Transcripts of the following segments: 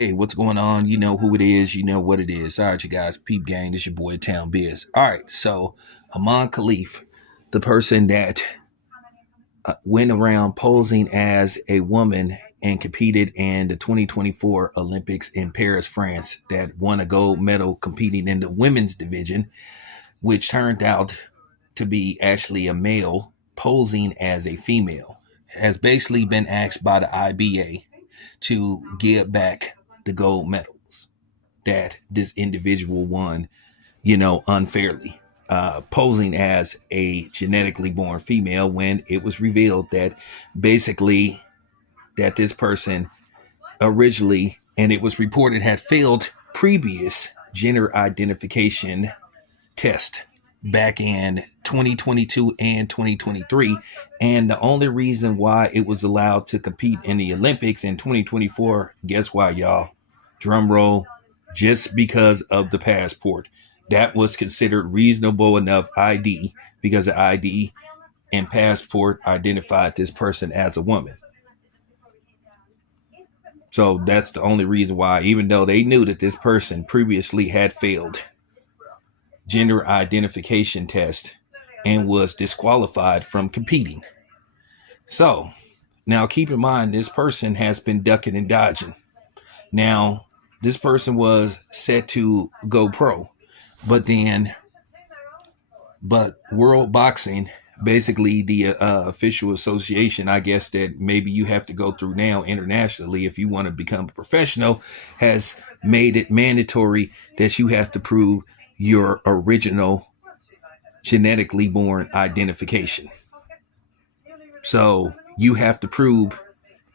Hey, what's going on? You know who it is. You know what it is. All right, you guys. Peep gang. This your boy Town Biz. All right. So, Amon Khalif, the person that went around posing as a woman and competed in the 2024 Olympics in Paris, France, that won a gold medal competing in the women's division, which turned out to be actually a male posing as a female, has basically been asked by the IBA to give back the gold medals that this individual won, unfairly, posing as a genetically born female when it was revealed that basically that this person originally, and it was reported, had failed previous gender identification test back in 2022 and 2023. And the only reason why it was allowed to compete in the Olympics in 2024, guess why, y'all? Drum roll, just because of the passport. That was considered reasonable enough ID because the ID and passport identified this person as a woman. So that's the only reason why, even though they knew that this person previously had failed gender identification test and was disqualified from competing. So now keep in mind, this person has been ducking and dodging. Now, this person was set to go pro, but World Boxing, basically the official association, I guess, that maybe you have to go through now internationally if you want to become a professional, has made it mandatory that you have to prove your original genetically born identification. So you have to prove,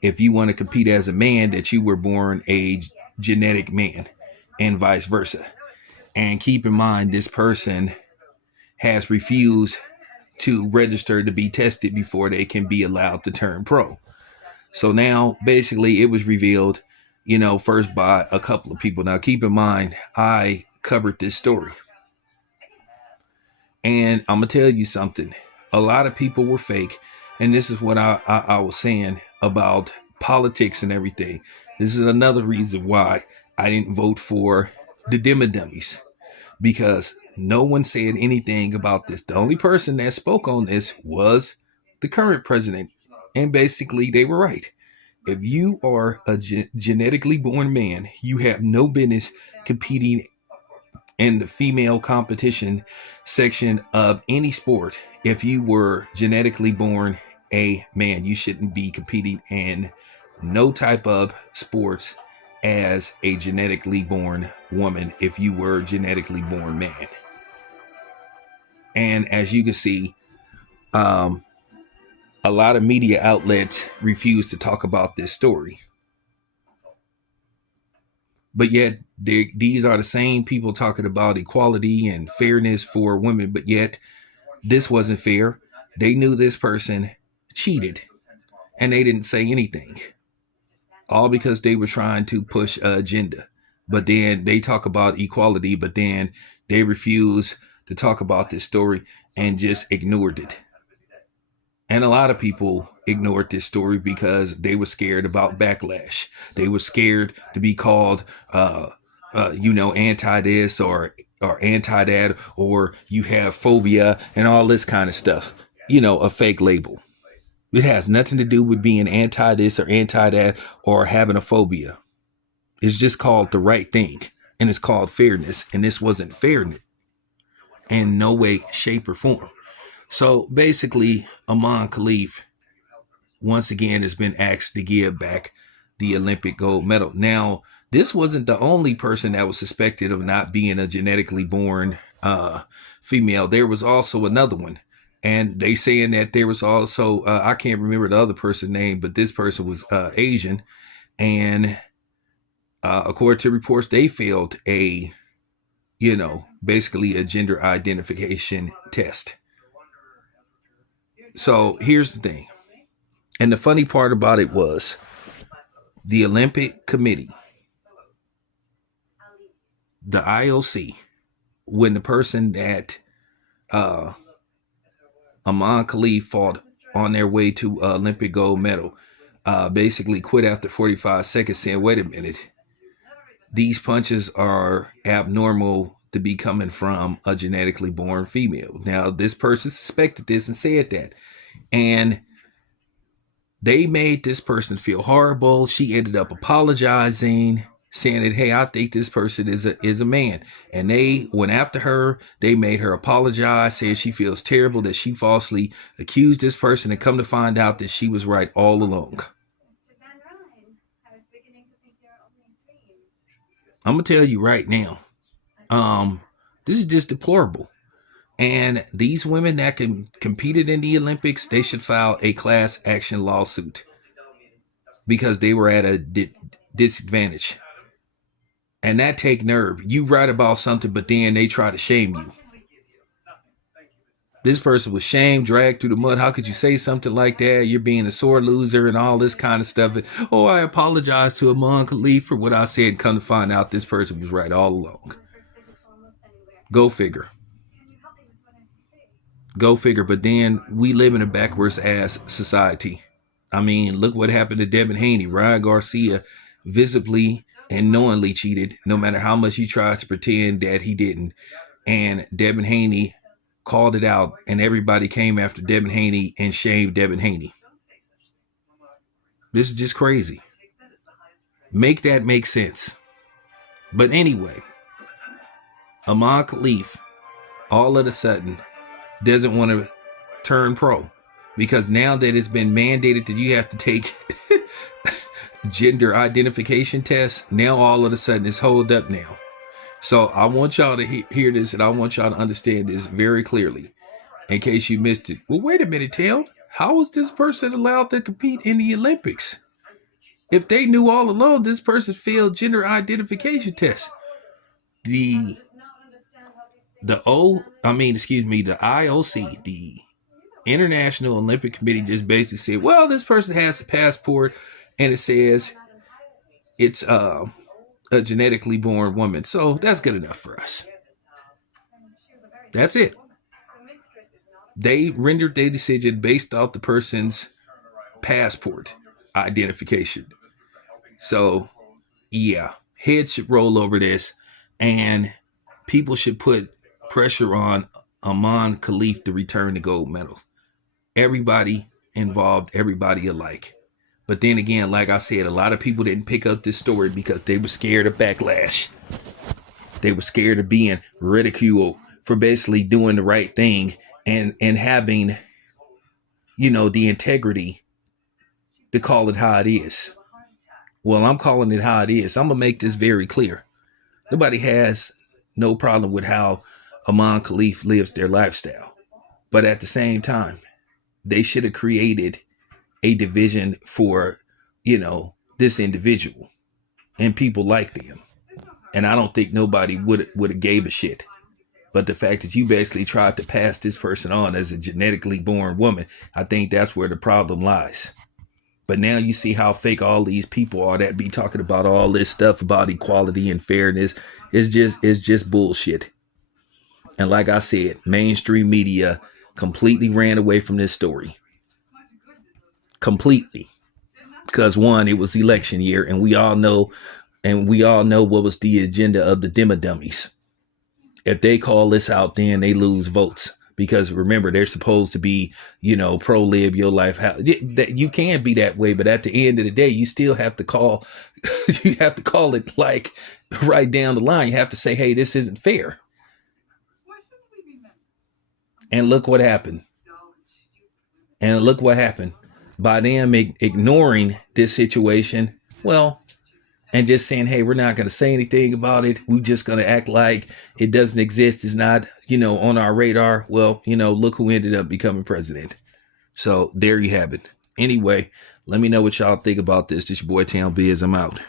if you want to compete as a man, that you were born a genetic man and vice versa. And keep in mind, this person has refused to register to be tested before they can be allowed to turn pro. So now basically it was revealed, first by a couple of people. Now keep in mind, I covered this story. And I'm going to tell you something. A lot of people were fake. And this is what I was saying about politics and everything. This is another reason why I didn't vote for the Dummies, because no one said anything about this. The only person that spoke on this was the current president. And basically, they were right. If you are a genetically born man, you have no business competing in the female competition section of any sport. If you were genetically born a man, you shouldn't be competing in no type of sports as a genetically born woman if you were genetically born man. And as you can see, a lot of media outlets refuse to talk about this story. But yet, these are the same people talking about equality and fairness for women. But yet, this wasn't fair. They knew this person cheated and they didn't say anything. All because they were trying to push an agenda. But then they talk about equality, but then they refuse to talk about this story and just ignored it. And a lot of people ignored this story because they were scared about backlash. They were scared to be called, anti this or anti that, or you have phobia and all this kind of stuff. A fake label. It has nothing to do with being anti this or anti that or having a phobia. It's just called the right thing, and it's called fairness. And this wasn't fairness in no way, shape, or form. So basically, Amon Khalif, once again, has been asked to give back the Olympic gold medal. Now, this wasn't the only person that was suspected of not being a genetically born female. There was also another one. And they saying that there was also, I can't remember the other person's name, but this person was Asian. And according to reports, they failed basically a gender identification test. So here's the thing. And the funny part about it was the Olympic Committee, the IOC, when the person that Amon Khalif fought on their way to Olympic gold medal, basically quit after 45 seconds saying, wait a minute, these punches are abnormal to be coming from a genetically born female. Now, this person suspected this and said that. And they made this person feel horrible. She ended up apologizing, saying that, hey, I think this person is a man. And they went after her. They made her apologize, saying she feels terrible that she falsely accused this person, and come to find out that she was right all along. I'm going to tell you right now, this is just deplorable. And these women that competed in the Olympics, they should file a class action lawsuit because they were at a disadvantage. And that take nerve. You write about something, but then they try to shame you. This person was shamed, dragged through the mud. How could you say something like that? You're being a sore loser and all this kind of stuff. Oh, I apologize to Aman Khalif for what I said. Come to find out this person was right all along. Go figure. Go figure. But then we live in a backwards ass society. I mean, look what happened to Devin Haney. Ryan Garcia visibly and knowingly cheated, no matter how much he tried to pretend that he didn't. And Devin Haney called it out, and everybody came after Devin Haney and shamed Devin Haney. This is just crazy. Make that make sense. But anyway, Aman Khalif all of a sudden doesn't want to turn pro, because now that it's been mandated that you have to take gender identification tests, now all of a sudden it's hold up now. So I want y'all to hear this, and I want y'all to understand this very clearly in case you missed it. Well, wait a minute, Tail. How was this person allowed to compete in the Olympics? If they knew all along this person failed gender identification tests. The IOC, the International Olympic Committee, just basically said, well, this person has a passport and it says it's a genetically born woman. So that's good enough for us. That's it. They rendered their decision based off the person's passport identification. So, yeah, heads should roll over this, and people should put pressure on Aman Khalif to return the gold medal. Everybody involved, everybody alike. But then again, like I said, a lot of people didn't pick up this story because they were scared of backlash. They were scared of being ridiculed for basically doing the right thing and having, the integrity to call it how it is. Well, I'm calling it how it is. I'm going to make this very clear. Nobody has no problem with how Aman Khalif lives their lifestyle. But at the same time, they should have created a division for, this individual and people like them. And I don't think nobody would have gave a shit. But the fact that you basically tried to pass this person on as a genetically born woman, I think that's where the problem lies. But now you see how fake all these people are that be talking about all this stuff about equality and fairness. It's just bullshit. And like I said, mainstream media completely ran away from this story. Completely. Because one, it was election year, and we all know what was the agenda of the Dummies. If they call this out, then they lose votes. Because remember, they're supposed to be, pro live your life. You can be that way, but at the end of the day, you still have to call. You have to call it like right down the line. You have to say, hey, this isn't fair. And look what happened. By them ignoring this situation, and just saying, hey, we're not going to say anything about it. We're just going to act like it doesn't exist. It's not, on our radar. Well, look who ended up becoming president. So there you have it. Anyway, let me know what y'all think about this. This your boy Town Biz. I'm out.